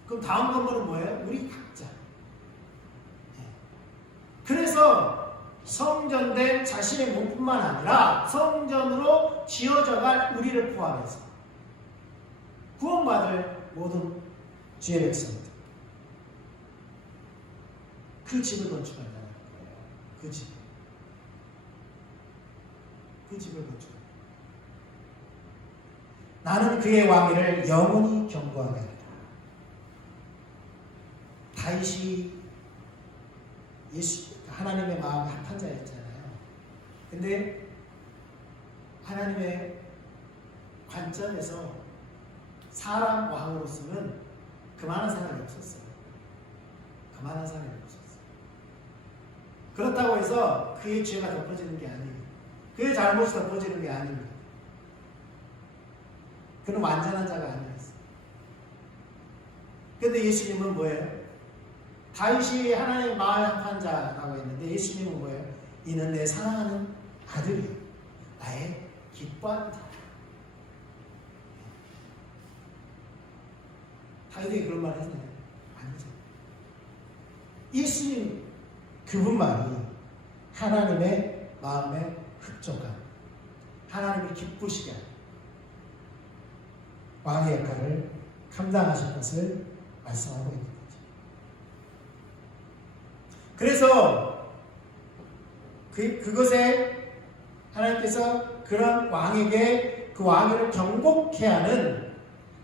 그럼 다음 건물은 뭐예요? 우리 각자. 그래서 성전된 자신의 몸뿐만 아니라 성전으로 지어져갈 우리를 포함해서 구원받을 모든 주의 백성들, 그 집을 건축한다는 거예요. 그 집. 그 집을 건축한다. 나는 그의 왕위를 영원히 경고하게 하리라. 다윗이 예수, 하나님의 마음에 합한 자였잖아요. 근데 하나님의 관점에서 사람 왕으로서는 그만한 사람이 없었어요. 그만한 사람이 없었어요. 그렇다고 해서 그의 죄가 덮어지는 게 아니에요. 그의 잘못이 덮어지는 게 아닙니다. 그는 완전한 자가 아니었어요. 그런데 예수님은 뭐예요? 다윗이 하나님의 마음에 합한 자라고 했는데 예수님은 뭐예요? 이는 내 사랑하는 아들이요. 나의 기뻐하는 자. 다윗이 그런 말 했나요? 아니죠. 예수님 그분만이 하나님의 마음에 흡족한, 하나님이 기쁘시게 하는 왕의 역할을 감당하실 것을 말씀하고 있는 거죠. 그래서 그것에 하나님께서 그런 왕에게 그 왕위를 경고케 하는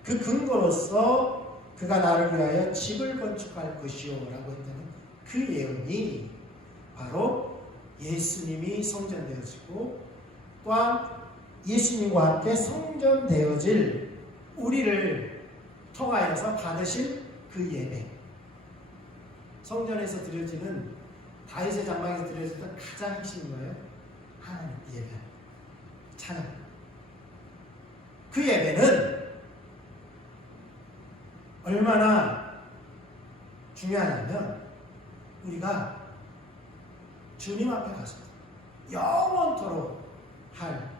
그 근거로서 그가 나를 위하여 집을 건축할 것이요 라고 했다는 그 예언이 바로 예수님이 성전되어지고 또한 예수님과 함께 성전되어질 우리를 통하여서 받으실 그 예배, 성전에서 드려지는 다윗의 장막에서 드려지는 가장 핵심인 거예요. 하나님 예배, 찬양. 그 예배는 얼마나 중요하냐면 우리가 주님 앞에 가서 영원토록 할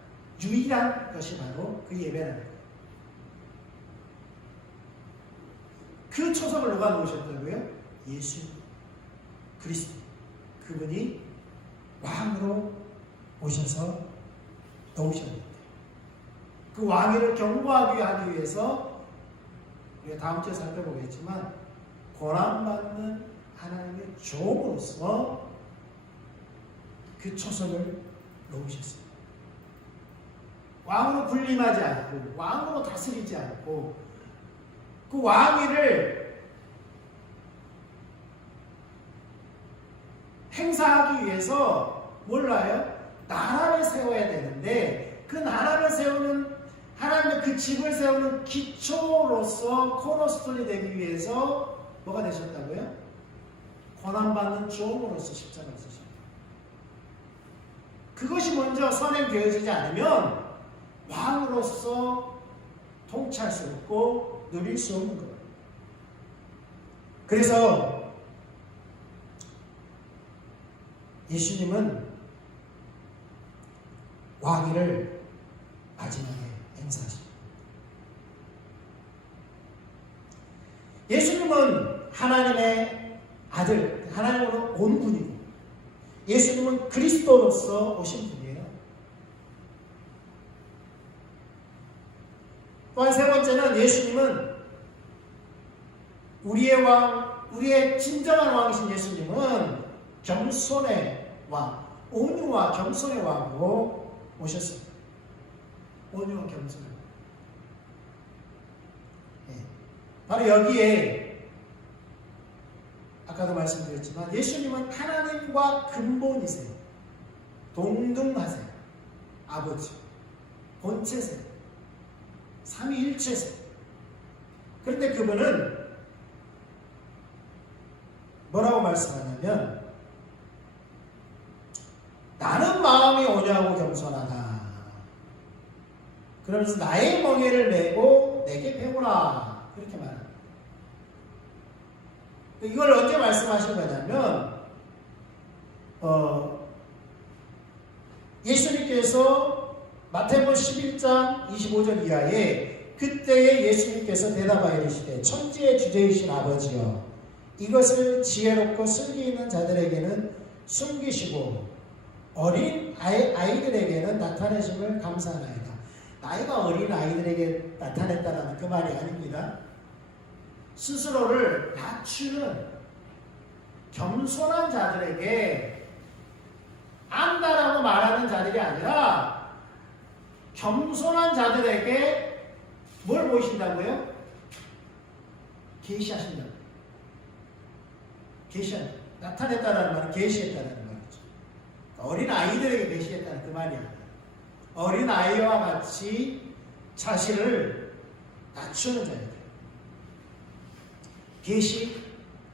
유일한 것이 바로 그 예배라는 거예요. 그 초석을 누가 놓으셨다고요? 예수 그리스도. 그분이 왕으로 오셔서 놓으셨는데 그 왕위를 경고하기 위해서 우리가 다음 주에 살펴보겠지만 고난받는 하나님의 종으로서 그 초석을 놓으셨어요. 왕으로 군림하지 않고 왕으로 다스리지 않고 그 왕위를 행사하기 위해서 몰라요? 나라를 세워야 되는데 그 나라를 세우는 하나님의 그 집을 세우는 기초로서 코너스톤이 되기 위해서 뭐가 되셨다고요? 고난받는 종으로서 십자가를 쓰십니다. 그것이 먼저 선행되어지지 않으면 왕으로서 통치할 수 없고 누릴 수 없는 거예요. 그래서 예수님은 왕위를 마지막에 행사하십니다. 예수님은 하나님의 아들, 하나님으로 온 분이고 예수님은 그리스도로서 오신 분이에요. 또한 세 번째는 예수님은 우리의 왕, 우리의 진정한 왕이신 예수님은 겸손의 왕, 온유와 겸손의 왕으로 오셨습니다. 온유와 겸손의 왕. 네. 바로 여기에 아까도 말씀드렸지만 예수님은 하나님과 근본이세요. 동등하세요. 아버지, 본체세요. 삼위일체세요. 그런데 그분은 뭐라고 말씀하냐면 나는 마음이 온유하고 겸손하다. 그러면서 나의 멍에를 메고 내게 배우라. 그렇게 말합니다. 이걸 언제 말씀하신 거냐면 예수님께서 마태복음 11장 25절 이하에 그때에 예수님께서 대답하여 이르시되 천지의 주제이신 아버지여 이것을 지혜롭고 슬기 있는 자들에게는 숨기시고 어린 아이들에게는 나타내심을 감사하나이다. 나이가 어린 아이들에게 나타냈다라는 그 말이 아닙니다. 스스로를 낮추는 겸손한 자들에게 안다라고 말하는 자들이 아니라 겸손한 자들에게 뭘 보이신다고요? 계시하신다고. 계시한다. 나타냈다라는 말은 계시했다는 말이죠. 어린 아이들에게 계시했다는 그 말이 아니에요. 어린 아이와 같이 자신을 낮추는 자예요.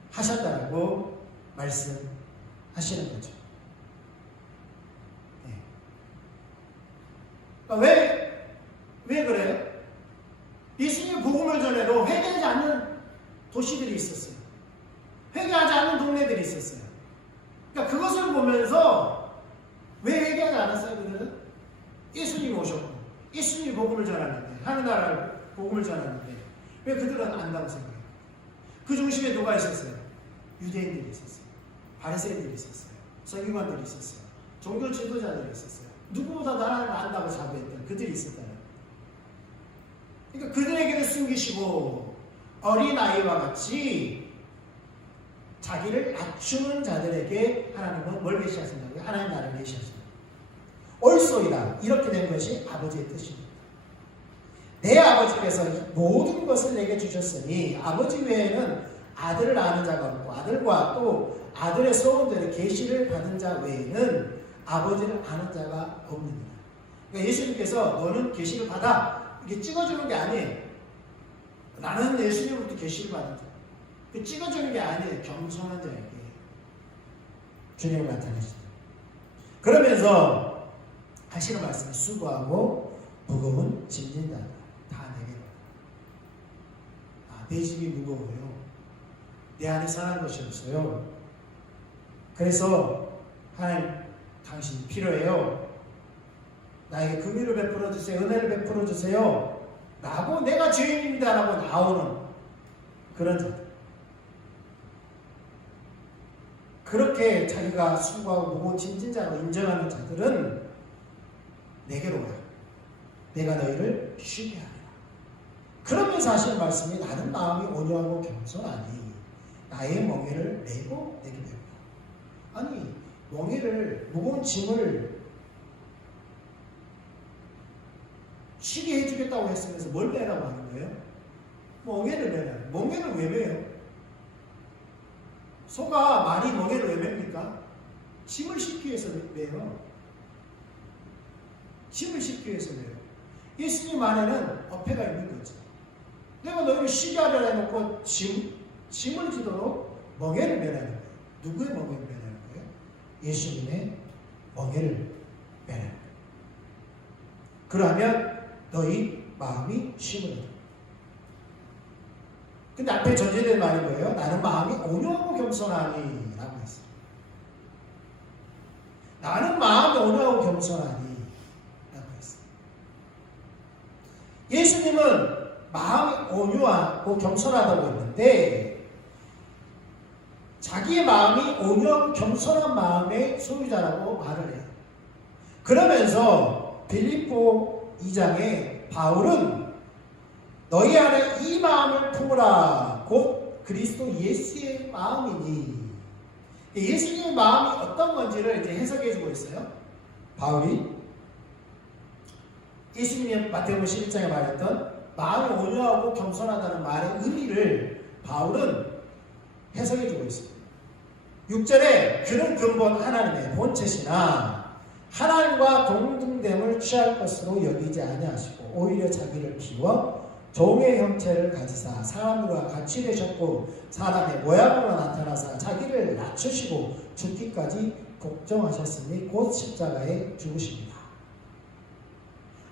계시하셨다고 말씀하시는 거죠. 네. 왜 그래요? 예수님의 복음을 전해도 회개하지 않는 도시들이 있었어요. 회개하지 않는 동네들이 있었어요. 그러니까 그것을 보면서 왜 회개하지 않았어요? 그들은 예수님이 오셨고 예수님이 복음을 전하는데 하는 나라를 복음을 전하는데 왜 그들은 안다고 생각해요? 그 중심에 누가 있었어요? 유대인들이 있었어요. 바리새인들이 있었어요. 서기관들이 있었어요. 종교 지도자들이 있었어요. 누구보다 나라를 안다고 자부했던 그들이 있었다는. 그러니까 그들에게는 숨기시고 어린아이와 같이 자기를 낮추는 자들에게 하나님은 뭘 계시하신다고요? 하나님 나라를 계시하신다. 옳소이다. 이렇게 된 것이 아버지의 뜻입니다. 내 아버지께서 모든 것을 내게 주셨으니 아버지 외에는 아들을 아는 자가 없고 아들과 또 아들의 소원대로 계시를 받은 자 외에는 아버지를 아는 자가 없느니라. 그러니까 예수님께서 너는 계시를 받아 이렇게 찍어주는 게 아니에요. 나는 예수님으로부터 계시를 받은 자. 찍어주는 게 아니에요. 겸손한 자에게 주님을 나타내시다. 그러면서 하시는 말씀이 수고하고 무거운 짐진 자다. 다 내게 받아. 내 짐이 무거워요. 내 안에 사는 것이 없어요. 그래서 하나님 당신이 필요해요. 나에게 긍휼을 베풀어 주세요. 은혜를 베풀어 주세요. 라고 내가 죄인입니다. 라고 나오는 그런 자들. 그렇게 자기가 수고하고 무거운 짐진 자로 인정하는 자들은 내게로 오라. 내가 너희를 쉬게 하리라. 그러면서 하시는 말씀이 나는 마음이 온유하고 겸손하니 나의 멍에를 메고 내게 배우라. 아니 멍에를, 무거운 짐을 쉬게 해주겠다고 했으면서 뭘 매라고 하는 거예요? 멍에를 매라. 멍에를 왜 매요? 소가 많이 멍에를 왜 맵니까? 짐을 싣기 위해서 매요. 짐을 싣기 위해서 매요. 예수님 안에는 어폐가 있는 거지. 내가 너희를 쉬게 하려 해놓고 짐을 지도록 멍에를 매라는 거예요. 누구의 멍에를 매라는 거예요? 예수님의 멍에를 매라는 거예요. 그러면 너희 마음이 쉼을 얻어. 근데 앞에 전제된 말이 뭐예요? 나는 마음이 온유하고 겸손하니 라고 했어요. 나는 마음이 온유하고 겸손하니 라고 했어요. 예수님은 마음이 온유하고 겸손하다고 했는데 자기의 마음이 온유하고 겸손한 마음의 소유자라고 말을 해요. 그러면서 빌립보 2장에 바울은 너희 안에 이 마음을 품으라 곧 그리스도 예수의 마음이니. 예수님의 마음이 어떤 건지를 이제 해석해 주고 있어요. 바울이 예수님이 마태복음 11장에 말했던 마음이 온유하고 겸손하다는 말의 의미를 바울은 해석해 주고 있습니다. 6절에 그는 근본 하나님의 본체시나 하나님과 동등됨을 취할 것으로 여기지 아니하시고 오히려 자기를 비워 종의 형체를 가지사 사람과 같이 되셨고 사람의 모양으로 나타나사 자기를 낮추시고 죽기까지 복종하셨으니 곧 십자가에 죽으십니다.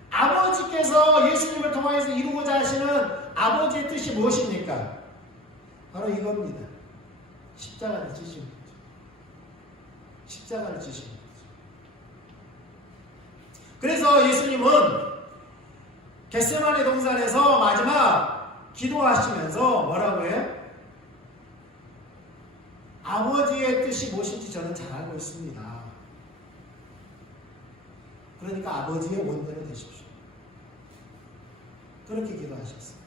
아버지께서 예수님을 통해서 이루고자 하시는 아버지의 뜻이 무엇입니까? 바로 이겁니다. 십자가를 지시는 거죠. 십자가를 지시는 거죠. 그래서 예수님은 겟세마네 동산에서 마지막 기도하시면서 뭐라고 해요? 아버지의 뜻이 무엇인지 저는 잘 알고 있습니다. 그러니까 아버지의 원대로 되십시오. 그렇게 기도하셨어요.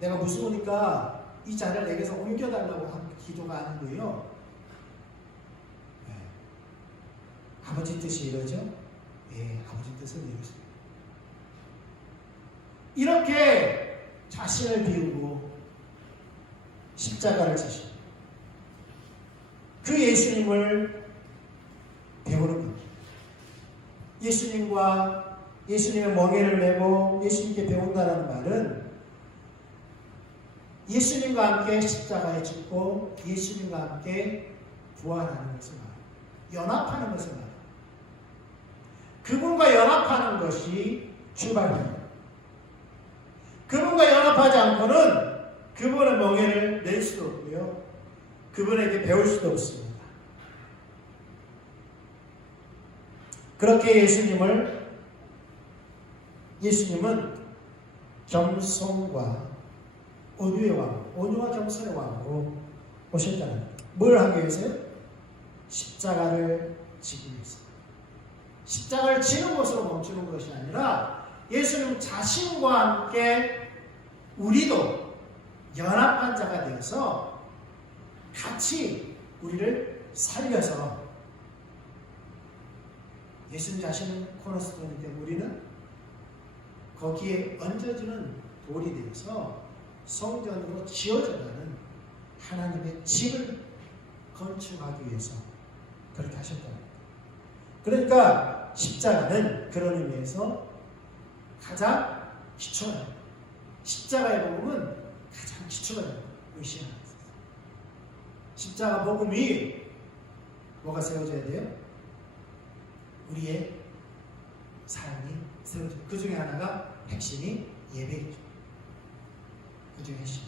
내가 무서우니까 이 자리를 내게서 옮겨달라고 한 기도가 아니고요. 네. 아버지 뜻이 이러죠? 예, 아버지 뜻은 이렇습니다. 이렇게 자신을 비우고 십자가를 지시고 그 예수님을 배우는 겁니다. 예수님의 멍에를 메고 예수님께 배운다는 말은 예수님과 함께 십자가에 죽고 예수님과 함께 부활하는 것을 말합니다. 연합하는 것을 말합니다. 그분과 연합하는 것이 출발입니다. 그분과 연합하지 않고는 그분의 멍에를 낼 수도 없고요. 그분에게 배울 수도 없습니다. 그렇게 예수님은 겸손과 온유의 왕, 온유와 겸손의 왕으로 오셨다는 거예요. 뭘 하기 위해서요? 십자가를 지기 위해서. 십자가를 지는 것으로 멈추는 것이 아니라 예수님 자신과 함께 우리도 연합한 자가 되어서 같이 우리를 살려서 예수님 자신은 코너스톤인데 우리는 거기에 얹어지는 돌이 되어서 성전으로 지어져가는 하나님의 집을 건축하기 위해서 그렇게 하셨다는 겁니다. 그러니까 십자가는 그런 의미에서 가장 기초한 십자가의 복음은 가장 기초가 되는 의시하는 것입니다. 십자가 복음 위에 뭐가 세워져야 돼요? 우리의 삶이 세워져요. 그 중에 하나가 핵심이 예배이죠. 그 중에 핵심.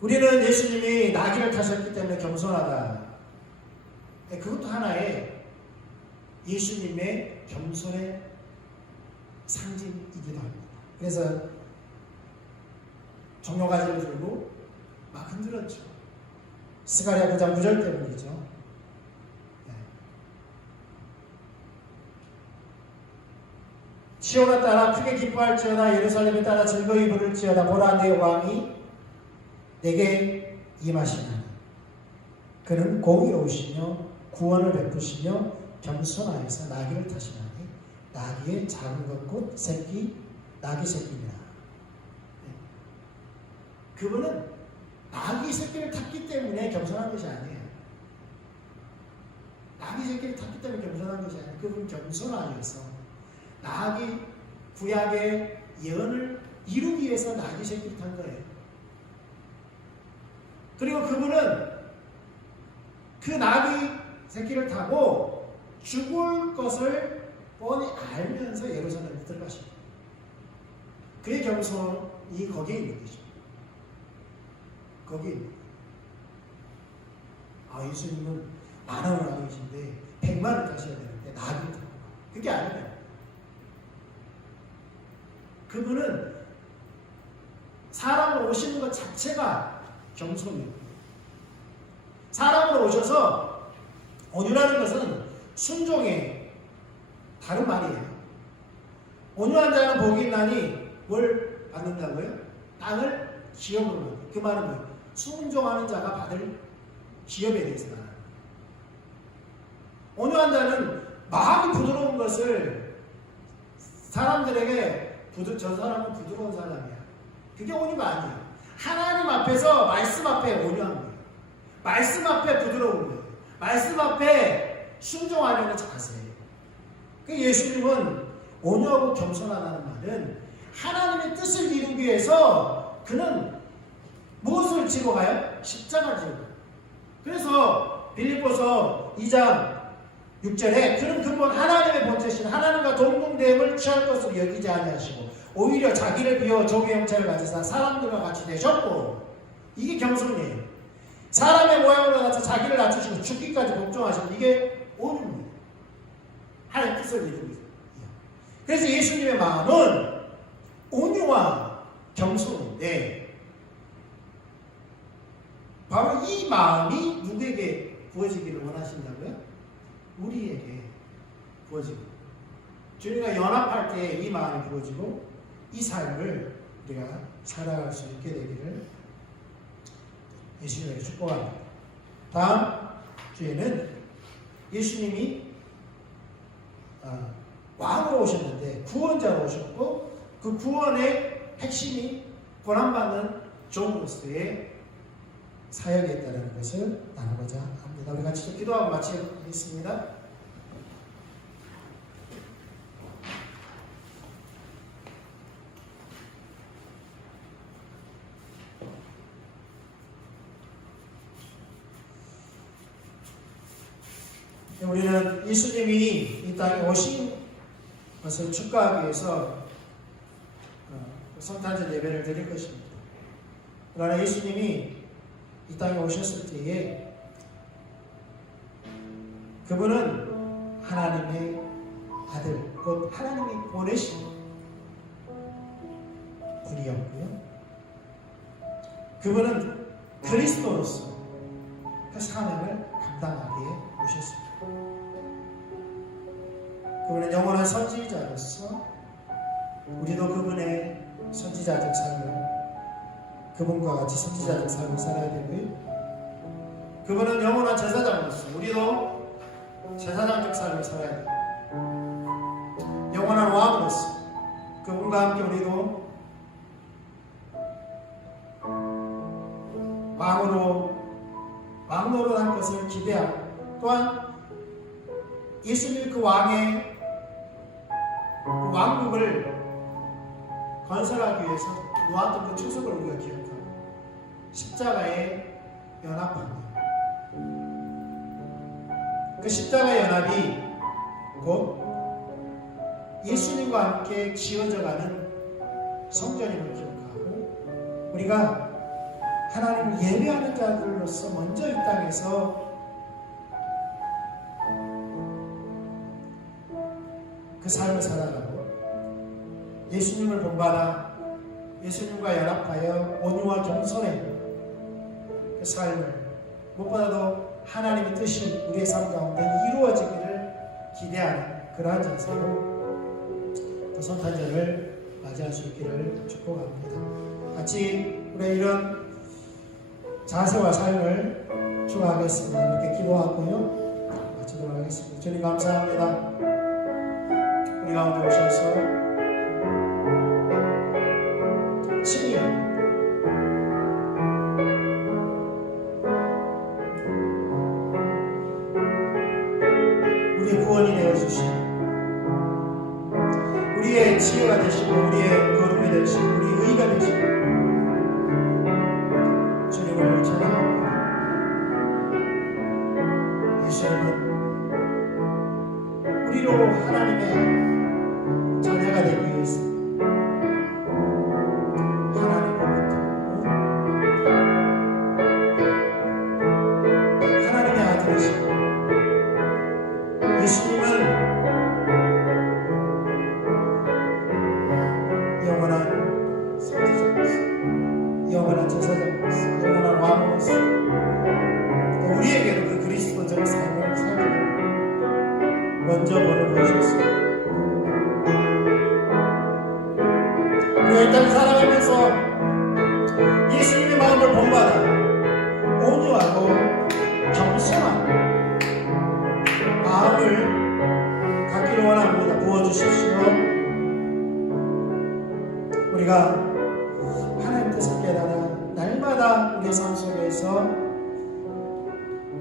우리는 예수님이 나귀를 타셨기 때문에 겸손하다. 그것도 하나의 예수님의 겸손의 상징이기도 합니다. 그래서 종려가지를 들고 막 흔들었죠. 스가랴 9장 9절 때문이죠. 네. 시온에 따라 크게 기뻐할지어다. 예루살렘에 따라 즐거이 부를지어다. 보라, 내 왕이 내게 임하시나니 그는 공의로우시며 구원을 베푸시며 겸손하여서 나귀를 타시나니 나귀의 작은 것 곧 나귀 새끼니라. 그분은 나귀 새끼를 탔기 때문에 겸손한 것이 아니에요. 나귀 새끼를 탔기 때문에 겸손한 것이 아니에요. 그분은 겸손하여서 나귀 구약의 예언을 이루기 위해서 나귀 새끼를 탄 거예요. 그리고 그분은 그 나귀 새끼를 타고 죽을 것을 뻔히 알면서 예루살렘에 들어가십니다. 그의 겸손이 거기에 있는 거죠. 거기에 있는 거예요. 예수님은 만원을 하고 계신데 100만을 타셔야 되는데 나귀를 타고 그게 아니에요. 그분은 사람으로 오시는 것 자체가 겸손이에요. 사람으로 오셔서 온유라는 것은 순종의 다른 말이에요. 온유한 자는 복이 있나니 뭘 받는다고요? 땅을 기업으로 받는. 그 말은 뭐예요? 순종하는 자가 받을 기업에 대해서 말하는 거예요. 온유한 자는 마음이 부드러운 것을 사람들에게 저 사람은 부드러운 사람이야. 그게 온유가 아니에요. 하나님 앞에서 말씀 앞에 온유한 거예요. 말씀 앞에 부드러운 거예요. 말씀 앞에 순종하려는 자세예요. 예수님은 온유하고 겸손하다는 말은 하나님의 뜻을 이루기 위해서 그는 무엇을 지고 가요? 십자가를 지고 가요. 그래서 빌립보서 2장 6절에 그는 근본 하나님의 본체신 하나님과 동등됨을 취할 것으로 여기지 아니하시고 오히려 자기를 비워 종의 형체를 가지사 사람들과 같이 되셨고, 이게 겸손이에요. 사람의 모양으로 나서 자기를 낮추시고 죽기까지 복종하시고, 이게 온유입니다. 하나님의 뜻을 이루고 있어요. 그래서 예수님의 마음은 온유와 겸손인데 바로 이 마음이 누구에게 부어지기를 원하신다고요? 우리에게 부어지고, 주님과 연합할 때 이 마음이 부어지고 이 삶을 우리가 살아갈 수 있게 되기를 예수님에게 축복합니다. 다음 주에는 예수님이 왕으로 오셨는데 구원자로 오셨고, 그 구원의 핵심이 고난받는 종으로서의 사역에 있다는 것을 나누고자 합니다. 우리 같이 기도하고 마치겠습니다. 우리는 예수님이 이 땅에 오신 것을 축하하기 위해서 성탄절 예배를 드릴 것입니다. 그러나 예수님이 이 땅에 오셨을 때에 그분은 하나님의 아들, 곧 하나님이 보내신 분이었고요. 그분은 그리스도로서 그 사명을 감당하기에 오셨습니다. 그분은 영원한 선지자로서 우리도 그분의 선지자적 삶을, 그분과 같이 선지자적 삶을 살아야 되고요. 그분은 영원한 제사장으로서 우리도 제사장적 삶을 살아야 됩니다. 영원한 왕으로서 그분과 함께 우리도 왕노릇할 것을 기대하고, 또한 예수님 그 왕의 그 왕국을 건설하기 위해서 놓았던 그 초석을 우리가 기억하고 십자가에 연합합니다. 그 십자가의 연합이 곧 예수님과 함께 지어져가는 성전임을 기억하고, 우리가 하나님을 예배하는 자들로서 먼저 이 땅에서 그 삶을 살아가고 예수님을 본받아 예수님과 연합하여 온유와 겸손의 그 삶을, 무엇보다도 하나님의 뜻이 우리의 삶 가운데 이루어지기를 기대하는 그러한 자세로 성탄절을 맞이할 수 있기를 축복합니다. 같이 우리 이런 자세와 삶을 축원하겠습니다. 이렇게 기도하고요. 마치도록 하겠습니다. 주님 감사합니다. 우리 가운데 오셔서 친히 우리의 구원이 되어주시고 우리의 지혜가 되시고 우리의 거룩이 되시고 우리의 의가 되시고 주님을 찬양합니다. 예수님은 우리로 하나님의 자녀가 되기 위해서 하나님의 아들이시고 예수님은 영원한 선지자로서 영원한 제사장으로서 영원한 왕으로서 또 우리에게도 그 그리스도적 삶을 살도록 먼저 벌을 보셨습니다. 우리가 이 땅을 살아가면서 예수님의 마음을 본받아 온유하고 겸손한 마음을 갖기를 원합니다. 부어주십시오. 우리가 하나님 뜻을 깨달아 날마다 우리의 삶 속에서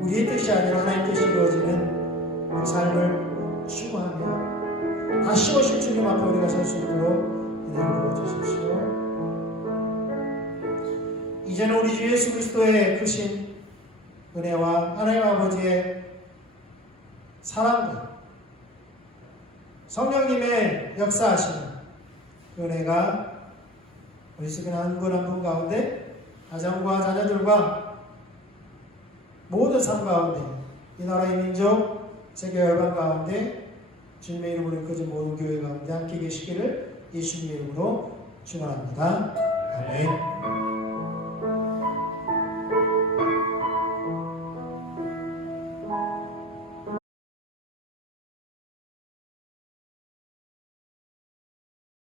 우리의 뜻이 아니라 하나님 뜻이 이루어지는 그 삶을 추구하며 다시 오실 주님 앞에 우리가 설 수 있도록 은혜를 부어주십시오. 이제는 우리 주 예수 그리스도의 크신 은혜와 하나님 아버지의 사랑과 성령님의 역사하시는 그 은혜가 우리 속에 한 분 한 분 가운데 가정과 자녀들과 모든 삶 가운데 이 나라의 민족 세계 열방 가운데 주님의 이름으로 이끌어진 모든 교회 가운데 함께 계시기를 예수님의 이름으로 축원합니다. 아멘.